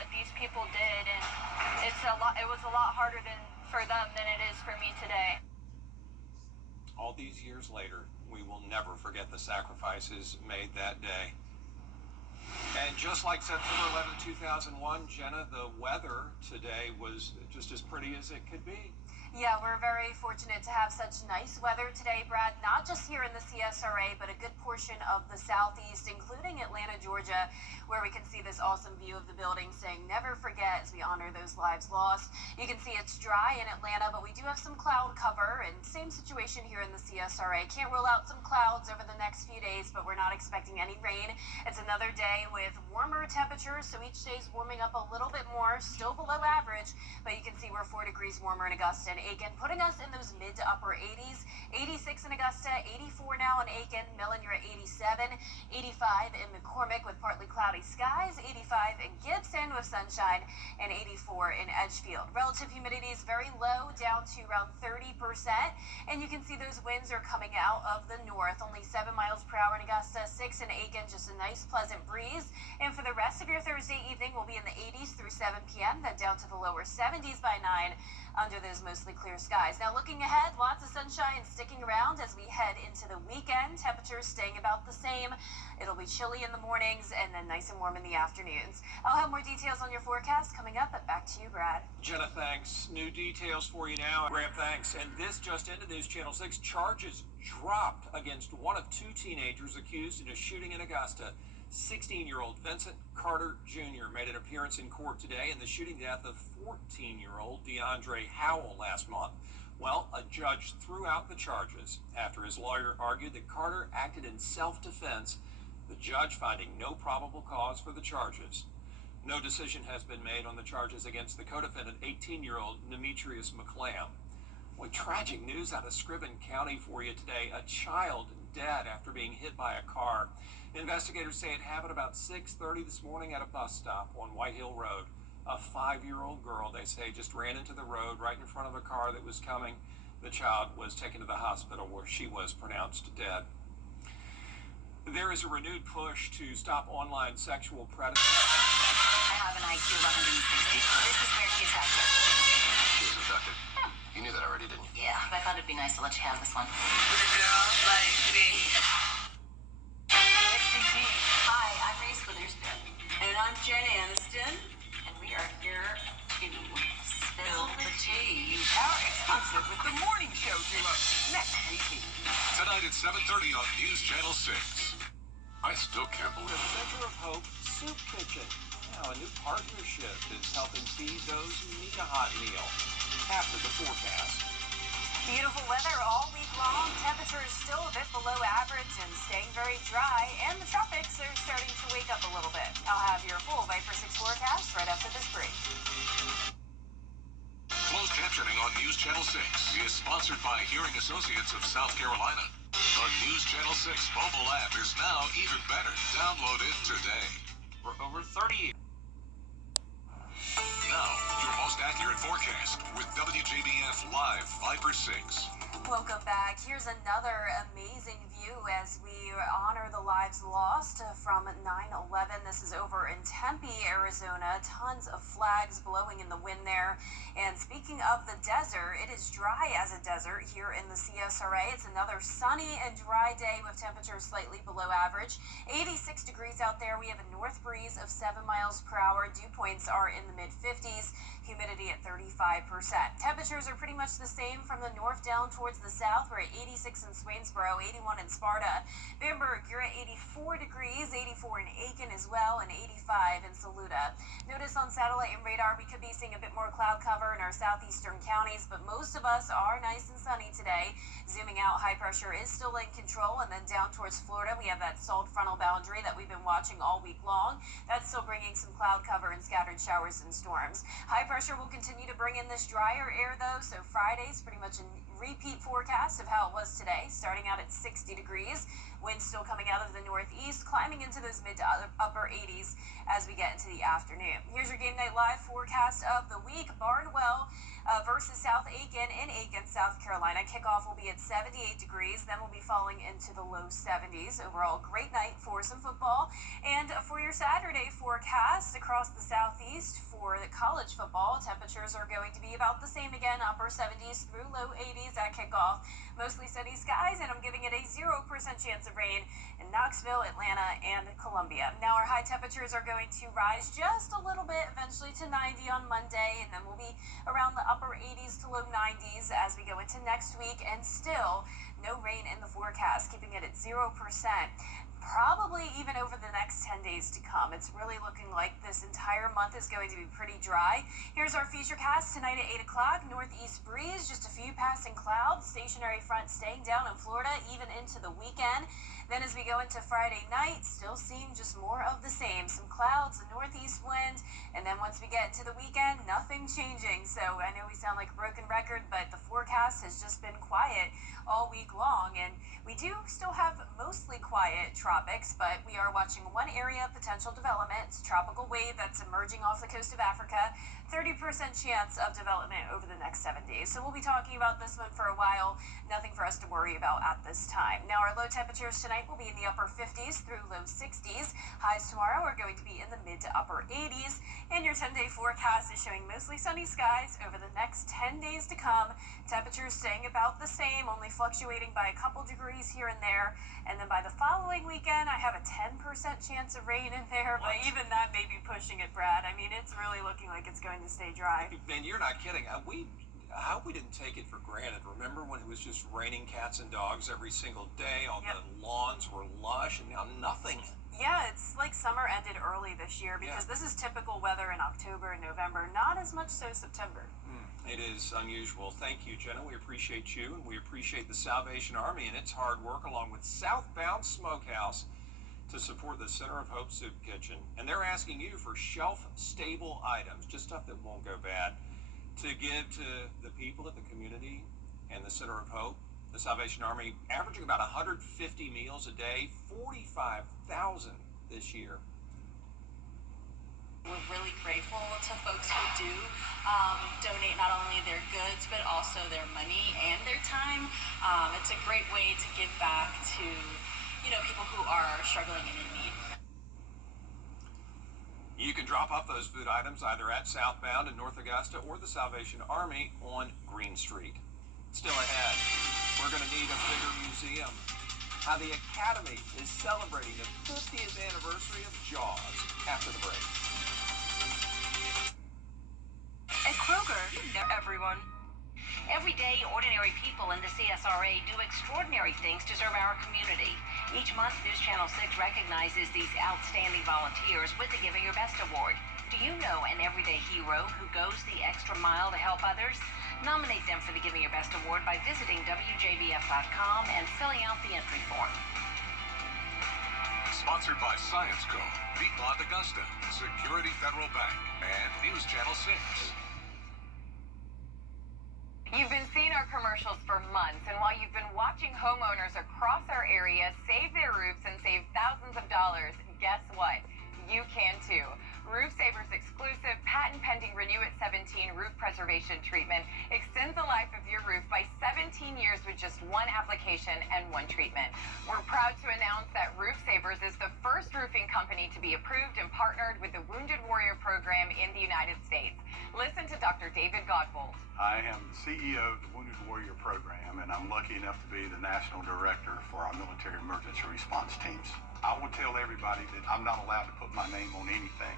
what these people did, and it was a lot harder for them than it is for me today. All these years later, we will never forget the sacrifices made that day. And just like September 11, 2001, Jenna, the weather today was just as pretty as it could be. Yeah, we're very fortunate to have such nice weather today, Brad, not just here in the CSRA, but a good portion of the southeast, including Atlanta, Georgia, where we can see this awesome view of the building saying never forget as we honor those lives lost. You can see it's dry in Atlanta, but we do have some cloud cover, and same situation here in the CSRA. Can't rule out some clouds over the next few days, but we're not expecting any rain. It's another day with warmer temperatures, so each day is warming up a little bit more, still below average, but you can see we're 4 degrees warmer in Augusta and Aiken, putting us in those mid to upper 80s. 86 in Augusta, 84 now in Aiken. Millen, you're at 87. 85 in McCormick with partly cloudy skies. 85 in Gibson with sunshine, and 84 in Edgefield. Relative humidity is very low, down to around 30%. And you can see those winds are coming out of the north, only 7 miles per hour in Augusta, 6 in Aiken, just a nice pleasant breeze. And for the rest of your Thursday evening, we'll be in the 80s through 7 p.m., then down to the lower 70s by 9 under those mostly clear skies. Now looking ahead, lots of sunshine sticking around as we head into the weekend. Temperatures staying about the same. It'll be chilly in the mornings and then nice and warm in the afternoons. I'll have more details on your forecast coming up, but back to you, Brad. Jenna, thanks. New details for you now. Graham, thanks. And this just into News Channel 6. Charges dropped against one of 2 teenagers accused in a shooting in Augusta. 16-year-old Vincent Carter Jr. made an appearance in court today in the shooting death of 14-year-old DeAndre Howell last month. Well, a judge threw out the charges after his lawyer argued that Carter acted in self-defense, the judge finding no probable cause for the charges. No decision has been made on the charges against the co-defendant, 18-year-old Demetrius McClam. With tragic news out of Scriven County for you today, a child dead after being hit by a car. Investigators say it happened about 6:30 this morning at a bus stop on White Hill Road. A 5-year-old girl, they say, just ran into the road right in front of a car that was coming. The child was taken to the hospital where she was pronounced dead. There is a renewed push to stop online sexual predators. I have an IQ of 160. This is where she attacked her. She was abducted. You knew that already, didn't you? Yeah, but I thought it'd be nice to let you have this one. Hi, I'm Reese Witherspoon. And I'm Jen Aniston. And we are here to spill the tea. Our exclusive with the morning show duo next week. Tonight at 7:30 on News Channel 6. I still can't believe The it. Center of Hope Soup Kitchen. Now, a new partnership is helping feed those who need a hot meal. After the forecast. Beautiful weather all week long. Temperatures still a bit below average and staying very dry. And the tropics are starting to wake up a little bit. I'll have your full Viper 6 forecast right after this break. Closed captioning on News Channel 6 is sponsored by Hearing Associates of South Carolina. The News Channel 6 mobile app is now even better. Download it today. For over 30 years. Now, your most accurate forecast with WJBF Live Viper 6. Welcome back. Here's another amazing view as we honor the lives lost from 9/11. This is over in Tempe, Arizona. Tons of flags blowing in the wind there. And speaking of the desert, it is dry as a desert here in the CSRA. It's another sunny and dry day with temperatures slightly below average. 86 degrees out there. We have a north breeze of 7 miles per hour. Dew points are in the mid-50s. Humidity at 35%. Temperatures are pretty much the same from the north down towards the south. We're at 86 in Swainsboro, 81 in Sparta. Bamberg, you're at 84 degrees, 84 in Aiken as well, and 85 in Saluda. Notice on satellite and radar we could be seeing a bit more cloud cover in our southeastern counties, but most of us are nice and sunny today. Zooming out, high pressure is still in control, and then down towards Florida we have that salt frontal boundary that we've been watching all week long. That's still bringing some cloud cover and scattered showers and storms. High pressure will continue to bring in this drier air though, so Friday's pretty much a repeat forecast of how it was today, starting out at 60 degrees. Winds still coming out of the northeast, climbing into those mid to upper 80s as we get into the afternoon. Here's your Game Night Live forecast of the week. Barnwell versus South Aiken in Aiken, South Carolina. Kickoff will be at 78 degrees, then we'll be falling into the low 70s. Overall, great night for some football. And for your Saturday forecast across the southeast, college football, temperatures are going to be about the same again, upper 70s through low 80s at kickoff. Mostly sunny skies, and I'm giving it a 0% chance of rain in Knoxville, Atlanta, and Columbia. Now, our high temperatures are going to rise just a little bit, eventually to 90 on Monday, and then we'll be around the upper 80s to low 90s as we go into next week, and still no rain in the forecast, keeping it at 0%. Probably even over the next 10 days to come. It's really looking like this entire month is going to be pretty dry. Here's our futurecast tonight at 8 o'clock. Northeast breeze, just a few passing clouds. Stationary front staying down in Florida even into the weekend. Then as we go into Friday night, still seeing just more of the same. Some clouds, a northeast wind, and then once we get into the weekend, nothing changing. So I know we sound like a broken record, but the forecast has just been quiet all week long, and we do still have mostly quiet tropics, but we are watching one area of potential development. It's a tropical wave that's emerging off the coast of Africa. 30% chance of development over the next 7 days. So we'll be talking about this one for a while. Nothing for us to worry about at this time. Now, our low temperatures tonight will be in the upper 50s through low 60s. Highs tomorrow are going to be in the mid to upper 80s. And your 10-day forecast is showing mostly sunny skies over the next 10 days to come. Temperatures staying about the same, only fluctuating by a couple degrees here and there. And then by the following weekend, I have a 10% chance of rain in there, but even that may be pushing it, Brad. I mean, it's really looking like it's going to stay dry. Man, you're not kidding. I hope we didn't take it for granted. Remember when it was just raining cats and dogs every single day? All the lawns were lush, and now nothing. Yeah, it's like summer ended early this year because this is typical weather in October and November, not as much so September. It is unusual. Thank you, Jenna. We appreciate you, and we appreciate the Salvation Army and its hard work, along with Southbound Smokehouse, to support the Center of Hope Soup Kitchen. And they're asking you for shelf-stable items, just stuff that won't go bad, to give to the people at the community and the Center of Hope. The Salvation Army averaging about 150 meals a day, 45,000 this year. We're really grateful to folks who do donate not only their goods, but also their money and their time. It's a great way to give back to, people who are struggling and in need. You can drop off those food items either at Southbound in North Augusta or the Salvation Army on Green Street. Still ahead, we're going to need a bigger museum. How the Academy is celebrating the 50th anniversary of Jaws after the break. At Kroger, everyone. Every day, ordinary people in the CSRA do extraordinary things to serve our community. Each month, News Channel 6 recognizes these outstanding volunteers with the Giving Your Best Award. Do you know an everyday hero who goes the extra mile to help others? Nominate them for the Giving Your Best Award by visiting WJBF.com and filling out the entry form. Sponsored by Science Co., Piedmont Augusta, Security Federal Bank, and News Channel 6. You've been seeing our commercials for months, and while you've been watching homeowners across our area save their roofs and save thousands of dollars, guess what? You can too. Roof Saver's exclusive patent-pending Renew at 17 roof preservation treatment extends the life of your roof by 17 years with just one application and one treatment. We're proud to announce that Roof Savers is the first roofing company to be approved and partnered with the Wounded Warrior Program in the United States. Listen to Dr. David Godbold. I am the CEO of the Wounded Warrior Program, and I'm lucky enough to be the National Director for our military emergency response teams. I will tell everybody that I'm not allowed to put my name on anything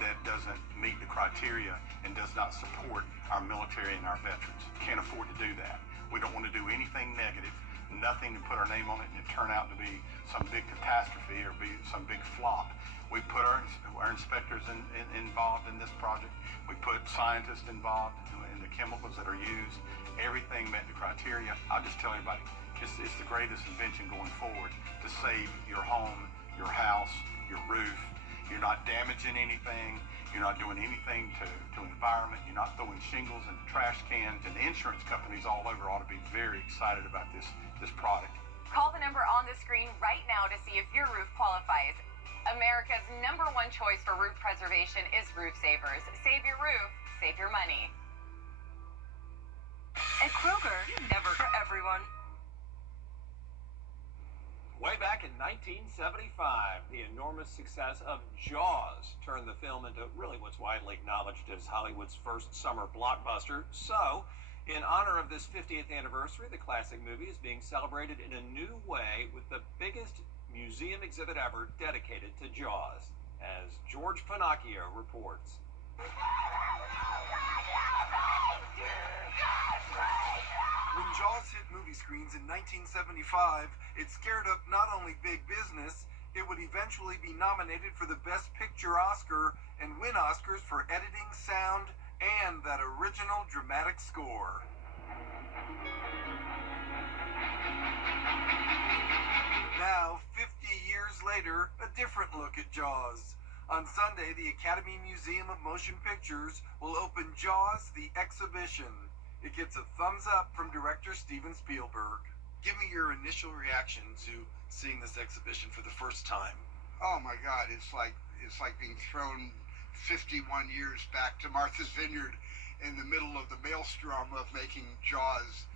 that doesn't meet the criteria and does not support our military and our veterans. Can't afford to do that. We don't want to do anything negative, nothing to put our name on it and it turn out to be some big catastrophe or be some big flop. We put our inspectors involved in this project. We put scientists involved in the chemicals that are used. Everything met the criteria. I'll just tell everybody, it's the greatest invention going forward to save your home, your house, your roof. You're not damaging anything. You're not doing anything to environment. You're not throwing shingles into trash cans. And the insurance companies all over ought to be very excited about this product. Call the number on the screen right now to see if your roof qualifies. America's #1 choice for roof preservation is Roof Savers. Save your roof, save your money. At Kroger, never for everyone. Way back in 1975, the enormous success of Jaws turned the film into really what's widely acknowledged as Hollywood's first summer blockbuster. So, in honor of this 50th anniversary, the classic movie is being celebrated in a new way with the biggest museum exhibit ever dedicated to Jaws, as George Pinocchio reports. When Jaws hit movie screens in 1975, it scared up not only big business, it would eventually be nominated for the Best Picture Oscar and win Oscars for editing, sound, and that original dramatic score. Now, 50 years later, a different look at Jaws. On Sunday, the Academy Museum of Motion Pictures will open Jaws, the exhibition. It gets a thumbs up from director Steven Spielberg. Give me your initial reaction to seeing this exhibition for the first time. Oh my God, it's like being thrown 51 years back to Martha's Vineyard in the middle of the maelstrom of making Jaws,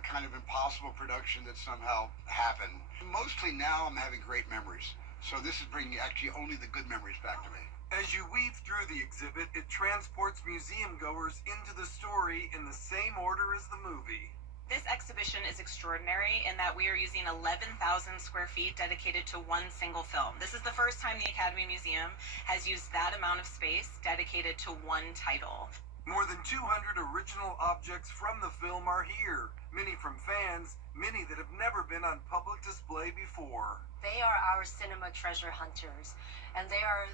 kind of impossible production that somehow happened. Mostly now I'm having great memories. So this is bringing actually only the good memories back to me. As you weave through the exhibit, it transports museum goers into the story in the same order as the movie. This exhibition is extraordinary in that we are using 11,000 square feet dedicated to one single film. This is the first time the Academy Museum has used that amount of space dedicated to one title. More than 200 original objects from the film are here. Many from fans, many that have never been on public display before. They are our cinema treasure hunters, and they are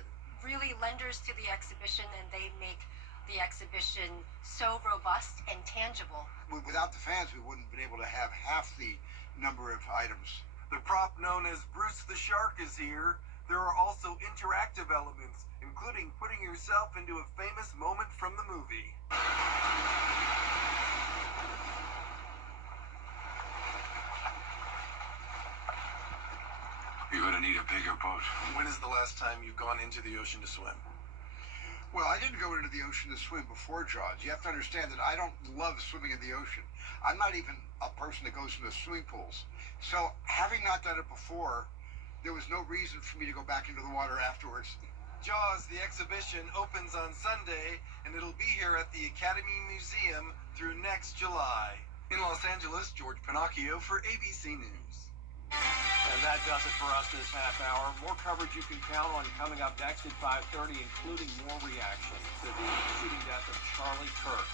really lenders to the exhibition, and they make the exhibition so robust and tangible. Without the fans, we wouldn't have been able to have half the number of items. The prop known as Bruce the Shark is here. There are also interactive elements, including putting yourself into a famous moment from the movie. You're gonna need a bigger boat. When is the last time you've gone into the ocean to swim? Well, I didn't go into the ocean to swim before Jaws. You have to understand that I don't love swimming in the ocean. I'm not even a person that goes into swimming pools. So having not done it before, there was no reason for me to go back into the water afterwards. Jaws, the exhibition, opens on Sunday, and it'll be here at the Academy Museum through next July. In Los Angeles, George Pinocchio for ABC News. And that does it for us this half hour. More coverage you can count on coming up next at 5:30, including more reaction to the shooting death of Charlie Kirk.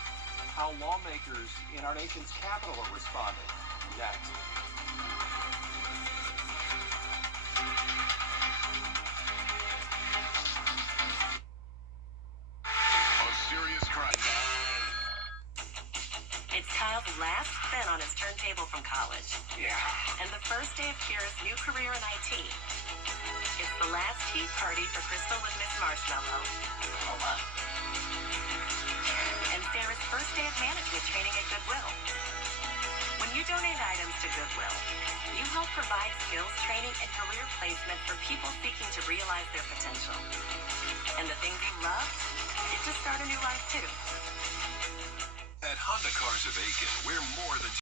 How lawmakers in our nation's capital are responding. Next. A serious crime. It's Kyle's last spin on his turntable from college. Yeah. And the first day of Kira's new career in IT. It's the last tea party for Crystal with Miss Marshmallow. Hold up. And Sarah's first day of management training at Goodwill. When you donate items to Goodwill, you help provide skills training and career placement for people seeking to realize their potential. And the things you love, get to start a new life too. At Honda Cars of Aiken, we're more than